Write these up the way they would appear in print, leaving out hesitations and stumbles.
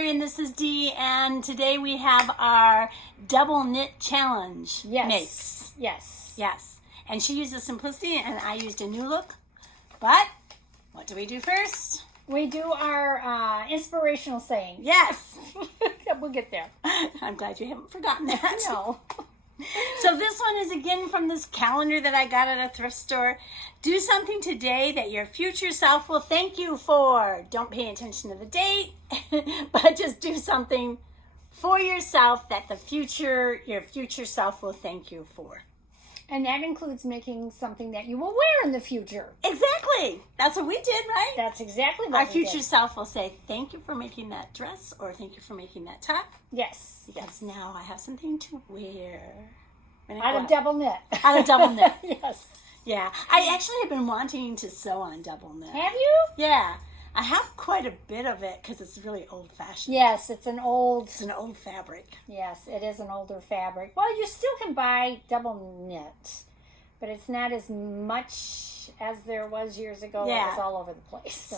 Dory and this is Dee, and today we have our double knit challenge mix. Yes. And she used the simplicity and I used a new look. But what do we do first? We do our inspirational saying. Yes. We'll get there. I'm glad you haven't forgotten that. No. So this one is again from this calendar that I got at a thrift store. Do something today that your future self will thank you for. Don't pay attention to the date, but just do something for yourself that your future self will thank you for. And that includes making something that you will wear in the future. Exactly. That's what we did, right? That's exactly what our we future did. self will say, thank you for making that dress, or thank you for making that top. Yes. Because now I have something to wear. Out of double knit. Out of double knit. Yes. Yeah. I actually have been wanting to sew on double knit. Have you? Yeah. I have quite a bit of it because it's really old-fashioned. Yes, it's an old fabric. Yes, it is an older fabric. Well, you still can buy double knit, but it's not as much as there was years ago. Yeah. It was all over the place. So,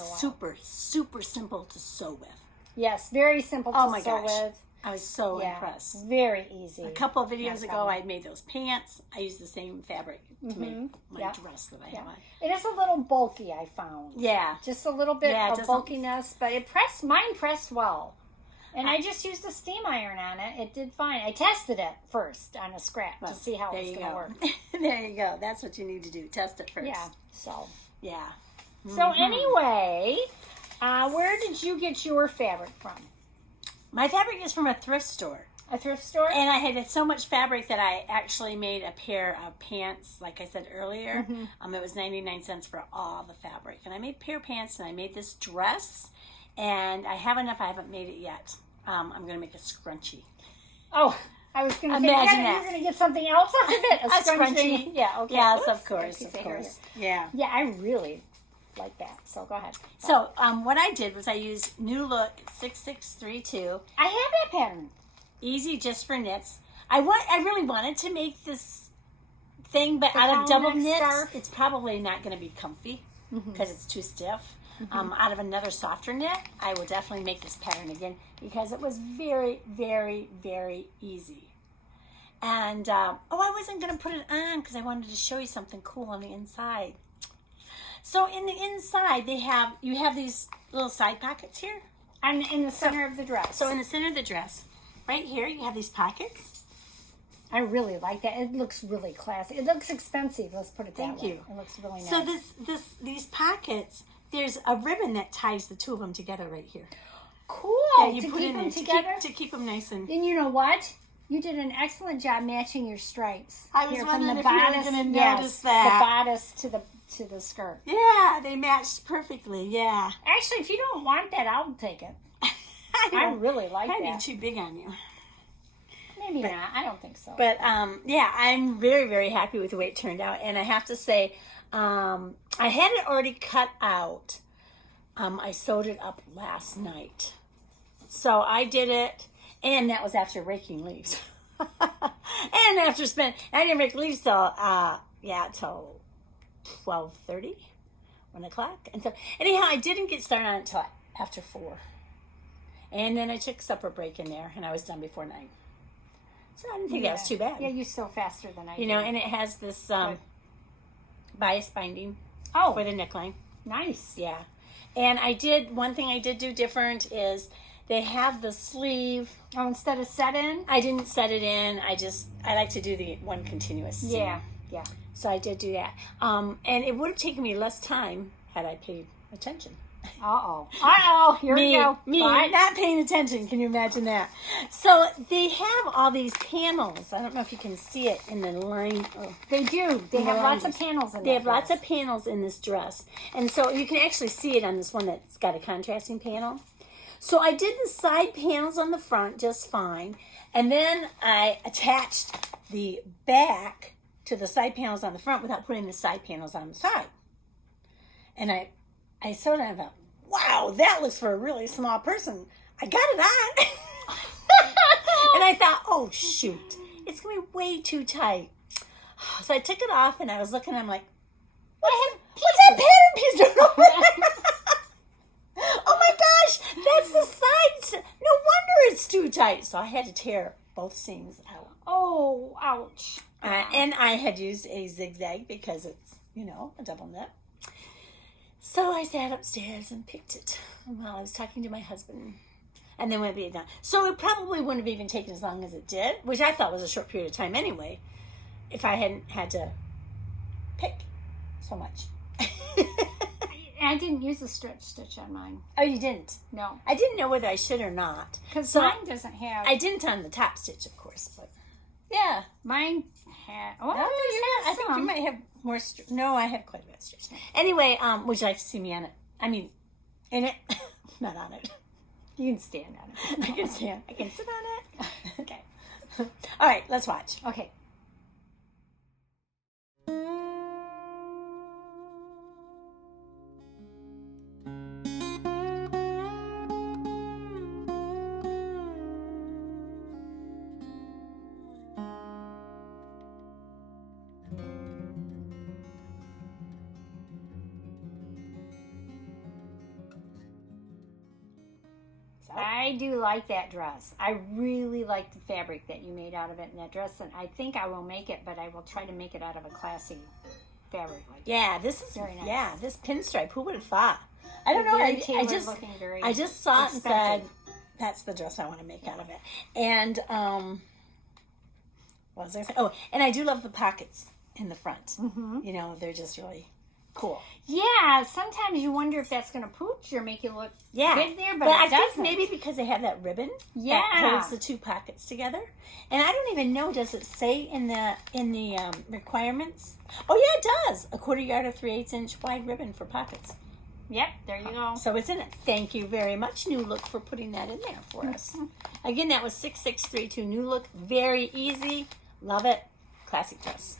super simple to sew with. Yes, very simple to sew with. I was so impressed. Very easy. A couple of videos ago, I made those pants. I used the same fabric to make my dress that I have on. It is a little bulky, I found. Yeah. Just a little bit of bulkiness, but mine pressed well. And I just used a steam iron on it. It did fine. I tested it first on a scrap to see how it's going to work. There you go. That's what you need to do. Test it first. Yeah. So. Yeah. So anyway, where did you get your fabric from? My fabric is from a thrift store. A thrift store? And I had so much fabric that I actually made a pair of pants, like I said earlier. It was 99 cents for all the fabric. And I made a pair of pants, and I made this dress. And I have enough. I haven't made it yet. I'm going to make a scrunchie. Oh, I was going to say, you're going to get something else out of it. A scrunchie. Yeah, okay. Yes, of course. Yeah. Yeah, I really like that. So go ahead. So what I did was I used New Look 6632. I have that pattern. Easy just for knits. I really wanted to make this thing, but out of double knits, it's probably not going to be comfy because it's too stiff. Out of another softer knit, I will definitely make this pattern again because it was very, very, very easy. And I wasn't going to put it on because I wanted to show you something cool on the inside. So in the inside, you have these little side pockets here. And in the center of the dress. So in the center of the dress, right here, you have these pockets. I really like that. It looks really classy. It looks expensive. Let's put it that way. Thank you. It looks really nice. So these pockets, there's a ribbon that ties the two of them together right here. Cool. Yeah, you put keep them together to keep them nice and. And you know what? You did an excellent job matching your stripes. I was wondering if you were going to notice that. The bodice to the skirt. Yeah, they matched perfectly. Yeah. Actually, if you don't want that, I'll take it. I really like that. Might be too big on you. Maybe not. I don't think so. But yeah, I'm very, very happy with the way it turned out. And I have to say, I had it already cut out. I sewed it up last night. So I did it, and that was after raking leaves. And after I didn't rake leaves till 12:30, 1 o'clock. And so anyhow, I didn't get started on it until after 4. And then I took a supper break in there, and I was done before 9. So I didn't think that was too bad. Yeah, you sew faster than I do. You know, and it has this bias binding for the neckline. Nice. Yeah. And one thing I did do different is they have the sleeve. Oh, instead of set in? I didn't set it in. I like to do the one continuous seam. Yeah. So I did do that. And it would have taken me less time had I paid attention. Here we go. Me not paying attention. Can you imagine that? So they have all these panels. I don't know if you can see it in the line. Oh, they do. They have lots of panels in They have lots of panels in this dress. And so you can actually see it on this one that's got a contrasting panel. So I did the side panels on the front just fine. And then I attached the back to the side panels on the front without putting the side panels on the side. And I sewed it and I thought, wow, that looks for a really small person. I got it on. And I thought, oh, shoot. It's going to be way too tight. So I took it off and I was looking and I'm like, what's that pattern piece doing over there? Oh my gosh, that's the side. No, no wonder it's too tight. So I had to tear both seams out. Oh, ouch. And I had used a zigzag because it's, a double knit. So I sat upstairs and picked it while I was talking to my husband. And then went be done. So it probably wouldn't have even taken as long as it did, which I thought was a short period of time anyway, if I hadn't had to pick so much. I didn't use a stretch stitch on mine. Oh, you didn't? No. I didn't know whether I should or not. Because mine doesn't have... I didn't on the top stitch, of course, but yeah. Mine had... Oh, I think you might have more... No, I have quite a bit of stitch. Anyway, would you like to see me on it? I mean, in it? Not on it. You can stand on it. I can stand. I can sit on it. Okay. All right, let's watch. Okay. I do like that dress. I really like the fabric that you made out of it in that dress, and I think I will make it, but I will try to make it out of a classy fabric. This is very nice. Yeah, this pinstripe. Who would have thght? I don't know. I just saw it and said, "That's the dress I want to make out of it." And what was I saying? Oh, and I do love the pockets in the front. Mm-hmm. They're just really cool. Yeah, sometimes you wonder if that's going to pooch or make you look big there, but I doesn't. think maybe because they have that ribbon that holds the two pockets together. And I don't even know, does it say in the requirements? Oh yeah, it does. A 1/4 yard or 3/8 inch wide ribbon for pockets. Yep, there you go. So it's in it. Thank you very much, New Look, for putting that in there for us. Again, that was 6632 New Look. Very easy. Love it. Classic dress.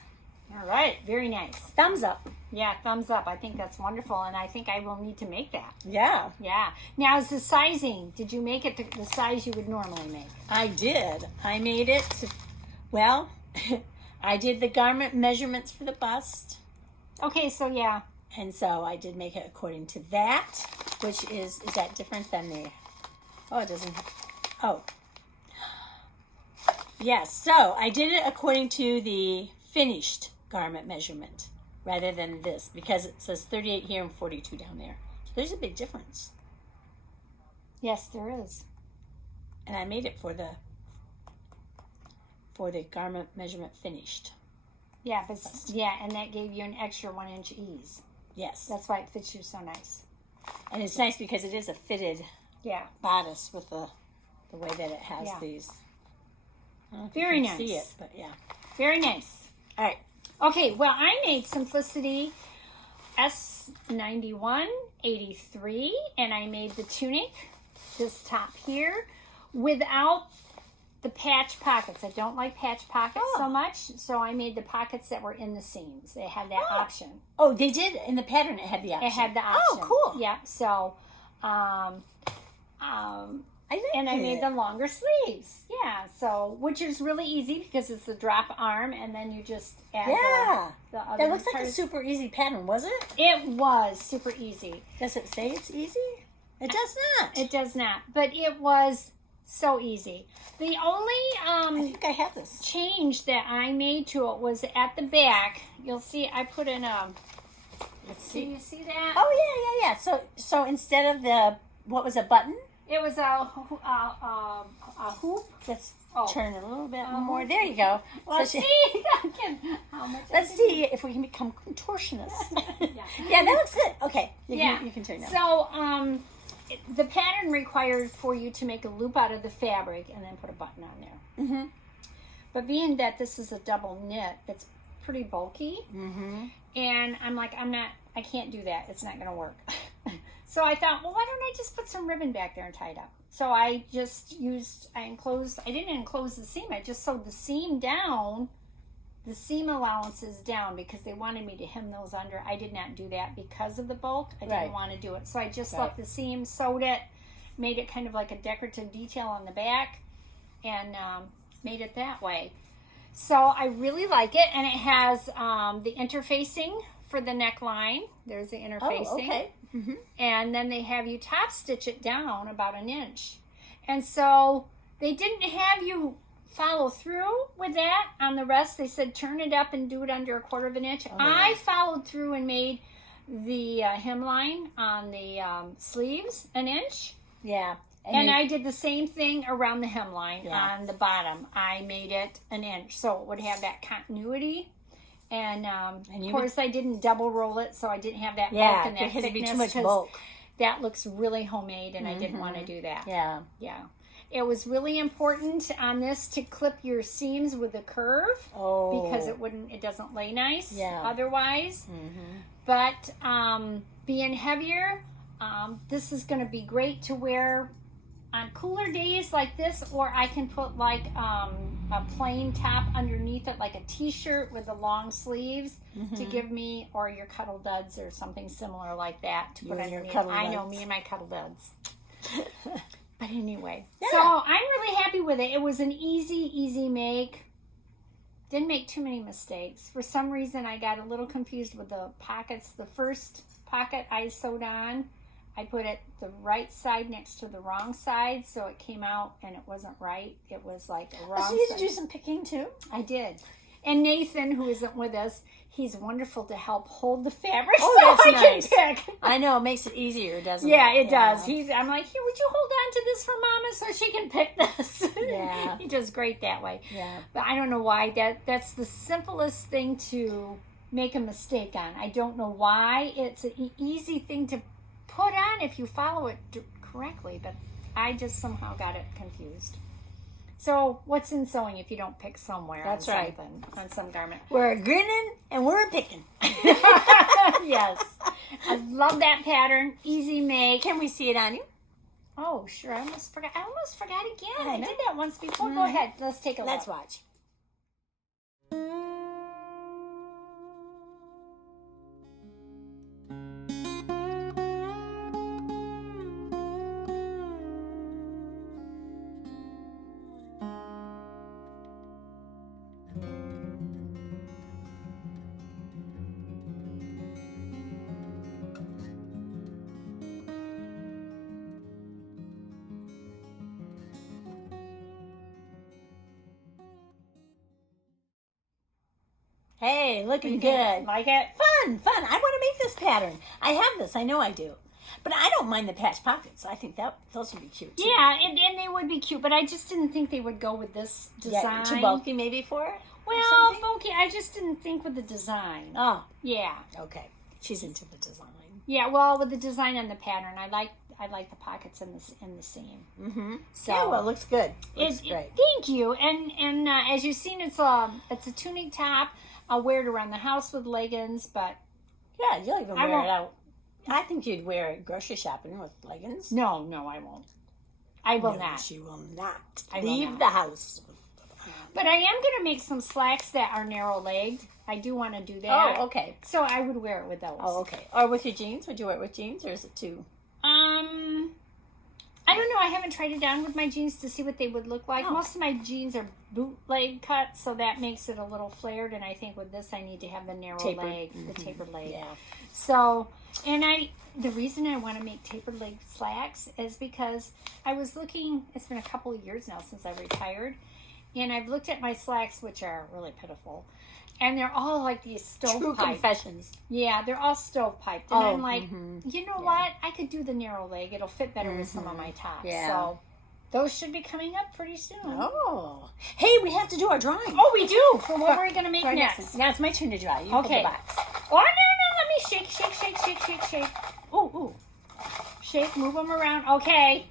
All right, very nice. Thumbs up. Yeah, thumbs up. I think that's wonderful, and I think I will need to make that. Yeah. Yeah. Now, is the sizing, did you make it the size you would normally make? I did. I made it I did the garment measurements for the bust. Okay, so yeah. And so I did make it according to that, which is that different than the, it doesn't, yes. So I did it according to the finished garment measurement rather than this, because it says 38 here and 42 down there. So there's a big difference. Yes, there is. And I made it for the garment measurement finished. Yeah, and that gave you an extra 1 inch ease. Yes. That's why it fits you so nice. And it's nice because it is a fitted bodice with the way that it has these. I don't know if Very you nice. can see it, but yeah. Very nice. All right. Okay, well, I made Simplicity S9183, and I made the tunic, this top here, without the patch pockets. I don't like patch pockets so much, so I made the pockets that were in the seams. They had that option. Oh, they did? In the pattern, it had the option. It had the option. Oh, cool. Yeah, so, I made the longer sleeves. Yeah, so, which is really easy because it's the drop arm, and then you just add the other That looks like parts. a super easy pattern, was it? It was super easy. Does it say it's easy? It does not. It does not, but it was so easy. The only I think I have this. change that I made to it was at the back. You'll see I put in a... Let's see. Can you see that? Oh, yeah. So instead of the, what was a button? It was a hoop. Let's turn it a little bit more. There you go. Let's see how much. Let's see if we can become contortionists. Yeah, that looks good. Okay. You can turn now. So, the pattern required for you to make a loop out of the fabric and then put a button on there. Mm-hmm. But being that this is a double knit, it's pretty bulky. Mm-hmm. And I'm like, I can't do that. It's not going to work. So I thought, well, why don't I just put some ribbon back there and tie it up? So I just I didn't enclose the seam. I just sewed the seam down, the seam allowances down, because they wanted me to hem those under. I did not do that because of the bulk. I didn't want to do it. So I just left the seam, sewed it, made it kind of like a decorative detail on the back, and made it that way. So I really like it, and it has the interfacing for the neckline. There's the interfacing. Oh, okay. Mm-hmm. And then they have you top stitch it down about 1 inch. And so they didn't have you follow through with that on the rest. They said turn it up and do it under 1/4 inch. Oh, I followed through and made the hemline on the sleeves 1 inch. Yeah. And I did the same thing around the hemline on the bottom. I made it 1 inch so it would have that continuity. And of course, I didn't double roll it, so I didn't have that bulk and that because it'd be thickness. too much bulk. That looks really homemade, and I didn't want to do that. Yeah. Yeah. It was really important on this to clip your seams with a curve because it doesn't lay nice otherwise. But being heavier, this is going to be great to wear on cooler days like this, or I can put like a plain top underneath it, like a t-shirt with the long sleeves to give me, or your cuddle duds or something similar like that to put underneath. I know, me and my cuddle duds. But anyway, so I'm really happy with it. It was an easy make. Didn't make too many mistakes. For some reason, I got a little confused with the pockets. The first pocket I sewed on, I put it the right side next to the wrong side, so it came out and it wasn't right. It was like a wrong So you side. had to do some picking too? I did. And Nathan, who isn't with us, he's wonderful to help hold the fabric Oh, so that's I nice. can pick. I know, it makes it easier, doesn't it? Yeah, it does. I'm like, here, would you hold on to this for Mama so she can pick this? Yeah. He does great that way. Yeah. But I don't know why. That's the simplest thing to make a mistake on. I don't know why. It's an easy thing to put on if you follow it correctly, but I just somehow got it confused. So what's in sewing if you don't pick somewhere? That's on right. something, on some garment. We're grinning and we're picking. Yes. I love that pattern. Easy make. Can we see it on you? Oh, sure. I almost forgot again. I I know. did that once before. Go ahead. Let's take a look. Let's watch. Hey, looking good. Like it? Fun. I want to make this pattern. I have this. I know I do. But I don't mind the patch pockets. I think those would be cute too. Yeah, and they would be cute, but I just didn't think they would go with this design. Yeah, too bulky maybe for it? Well, bulky. I just didn't think with the design. Oh, Yeah. okay. She's into the design. Yeah, well, with the design and the pattern, I like the pockets in the seam. Mm-hmm. So Yeah, well, it looks good. Looks great. Thank you. And as you've seen, it's a tunic top. I'll wear it around the house with leggings, but Yeah, you'll even wear won't. it out. I think you'd wear it grocery shopping with leggings. no, I won't. I will No, not. She will not I will leave not. the house. But I am going to make some slacks that are narrow-legged. I do want to do that. Oh, okay. So I would wear it with those. Oh, okay. Or with your jeans? Would you wear it with jeans, or is it too? I don't know. I haven't tried it on with my jeans to see what they would look like. Oh. Most of my jeans are bootleg cut, so that makes it a little flared. And I think with this, I need to have the narrow Tapered. leg, the tapered leg. Yeah. So, and the reason I want to make tapered leg slacks is because I was looking. It's been a couple of years now since I retired, and I've looked at my slacks, which are really pitiful. And they're all like these True stovepipe. confessions. Yeah, they're all stovepiped. And I'm like, you know what? I could do the narrow leg. It'll fit better with some of my tops. Yeah. So those should be coming up pretty soon. Oh. Hey, we have to do our drawing. Oh, we do. So what are we going to make For next? Now it's my turn to draw. You hold Okay. the box. Oh, no. Let me shake. Ooh. Shake, move them around. Okay.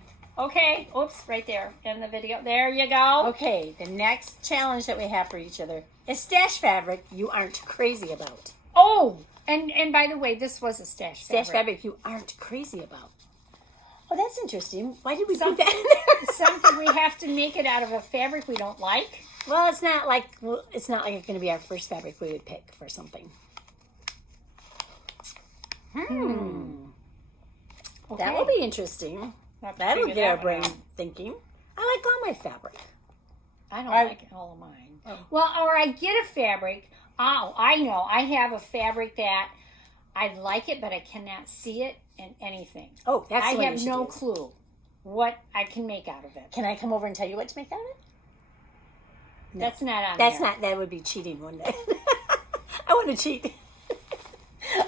Oops, right there in the video. There you go. Okay, the next challenge that we have for each other is stash fabric you aren't crazy about. Oh, and by the way, this was a stash fabric. Stash fabric you aren't crazy about. Oh, that's interesting. Why did we put Something- that in there? Something we have to make it out of a fabric we don't like. Well, it's not like it's going to be our first fabric we would pick for something. Okay. That will be interesting. Have to That'll figure get our that one brain out. thinking. I like all my fabric. I don't I- like all of mine. Well, or I get a fabric. Oh, I know. I have a fabric that I like it, but I cannot see it in anything. Oh, that's I the one have you should no use. clue. what I can make out of it. Can I come over and tell you what to make out of it? No. That's not on That's there. not, that would be cheating one day. I want to cheat.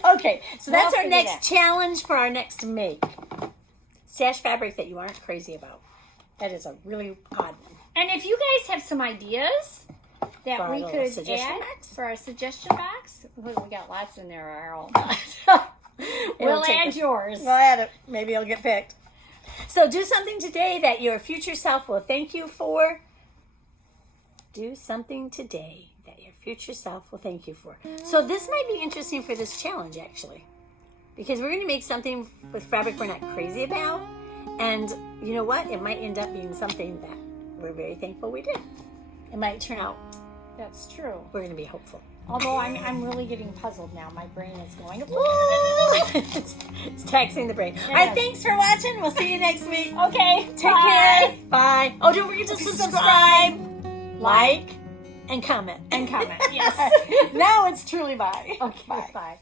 Okay, so that's We'll our figure next that. challenge for our next make. Stash fabric that you aren't crazy about. That is a really odd one. And if you guys have some ideas For that our we little could suggestion add box? for our suggestion box, we got lots in there, Earl. It'll We'll take add us- yours. We'll add it. Maybe it'll get picked. So do something today that your future self will thank you for. Do something today that your future self will thank you for. So this might be interesting for this challenge, actually. Because we're going to make something with fabric we're not crazy about. And you know what? It might end up being something that we're very thankful we did. It might turn out That's true. we're going to be hopeful. Although I'm really getting puzzled now. My brain is going. It's taxing the brain. All right, thanks for watching. We'll see you next week. Okay. Take care. Bye. Oh, don't forget to subscribe, like, and comment. And comment. Yes. Now it's truly bye. Okay. Bye.